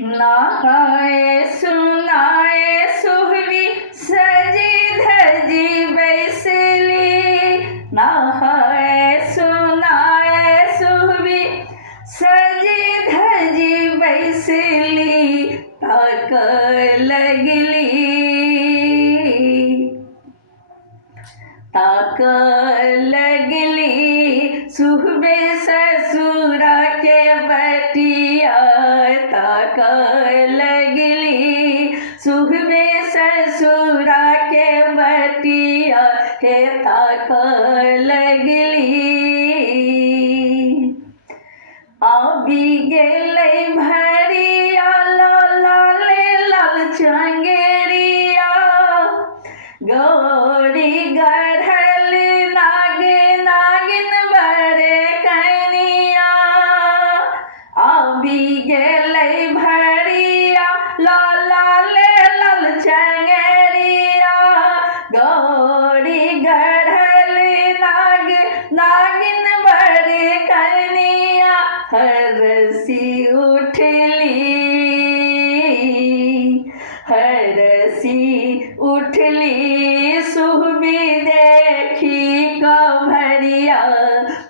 नहाए सुनाए सुहवी सजी धजी बैसली। नहाए सुनाए सुहवी सजी धजी बैसली। ताक लगली ताक लगली सुहबे ससुरा के बटिया। ताक लगली सुहबे ससुरा के बटिया हे ताक लगली। आबि गेलै भरिया लाले लाल चंगेरिया। गौरी गढ़ल नाग नागिन बड़े कनिया। आबि गेलै भरिया लाले लाल चंगेरिया। गौरी गढ़ल नाग नागिन बड़े कनिया। हरसी उठली हरसी उठली सुहबी देखी कभरिया।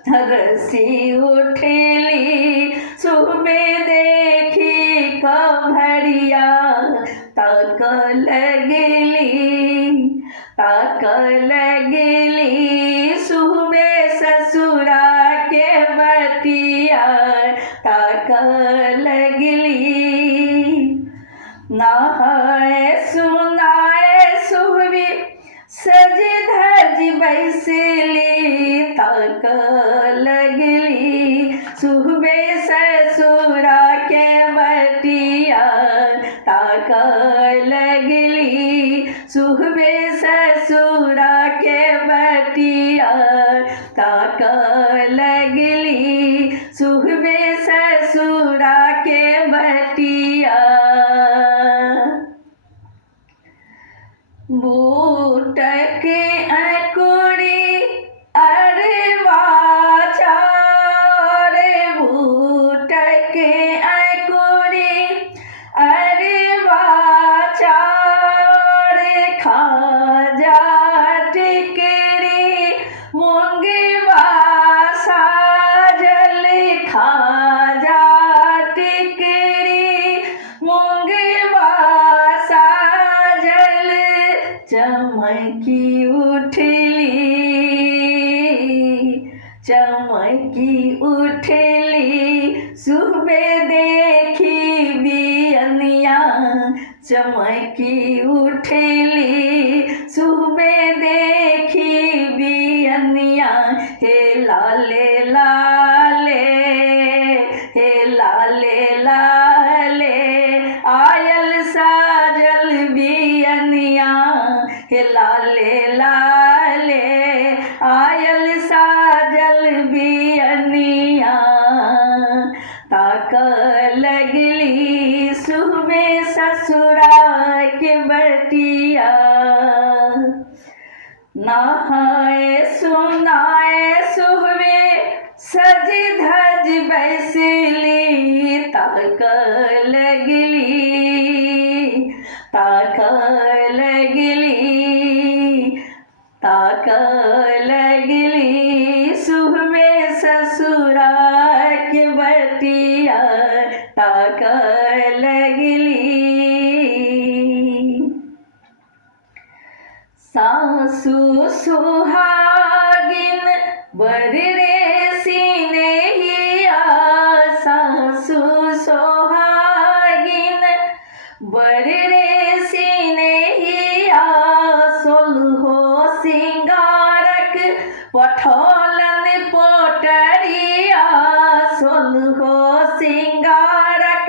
हरसी उठली सुहबी देखी कभरिया। ताक लगली ताक लगली सुहबे ससुरा के बटिया। ताक लगली नहाए सुनाए सुहवी सजी धजी बैसली। ताक लगली सुहबे ससुरा के बटिया। ताक लगली सुहबे ससुरा के बटिया। ताक लगली सुहबे ससुरा के बटिया। बूटक अंकुरी अरवा चार। बूटक अंकुरी अरवा चार। खाजा टिकरी मूंगवा साजल। खाजा टिकरी मूंगवा साजल। चमकी उठली चमकी उठली सुहबे देखी बियनिया। चमकी उठली सुहबे देखी बियनिया। हे लाले लाले हे लाले लाले आयल साजल बियनिया। हे लाले लाले आयल साजल बियनिया। ताक लगली सुहबे ससुरा के बटिया। नहाए सुनाए सुहबे सजी धजी बैसली। ताक लगली ताक लगली ताक लगली सुहबे ससुरा के बटिया। ताक लगली सासु सुहागिन बड़े सिनेहिया। सासु सुहागिन बड़े सिनेहिया। सोलहो सिंगारक पठौलन पोटरिया। सोलहो सिंगारक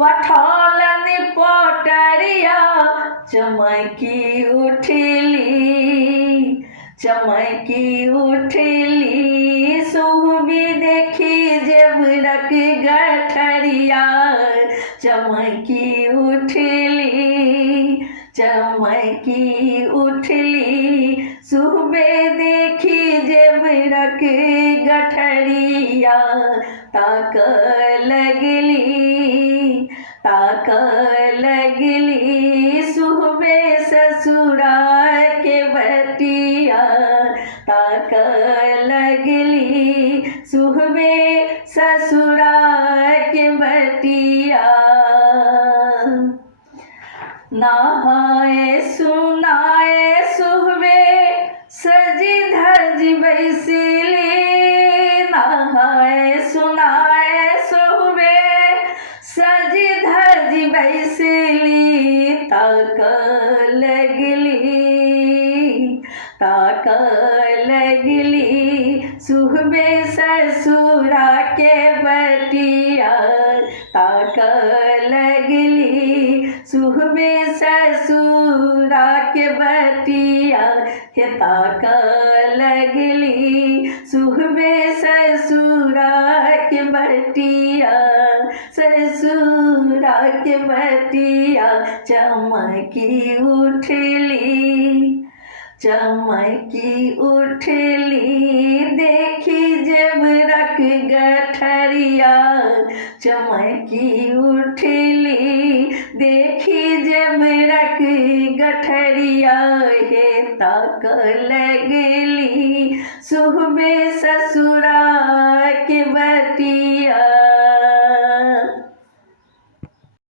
पठौलन पोटरिया। चमकी उठली चमकी उठली सुहबी देखी जेवरक गठरिया। चमकी उठली चमकी उठली सुहबे देखी जेवरक गठरिया। ताक लगली ताक लगली सुहबे ससुराल के बटिया, ताक लगली सुहबे ससुराल के बटिया। नहाए सुनाए सुहबे सजी धज बैसिली, नहाए सुनाए सुहबे सजी धज बैसिली। ताक लगली ताक लगली सुहबे ससुरा के बटिया, ताक लगली सुहबे ससुरा के बटिया। हे ताक लगली सुहबे ससुरा के बटिया, ससुरा के बटिया। चमकी उठली चमकी उठली देखी जेवरक गठरिया, चमकी उठली देखी जेवरक गठरिया। हे ताक लगली सुहबे ससुरा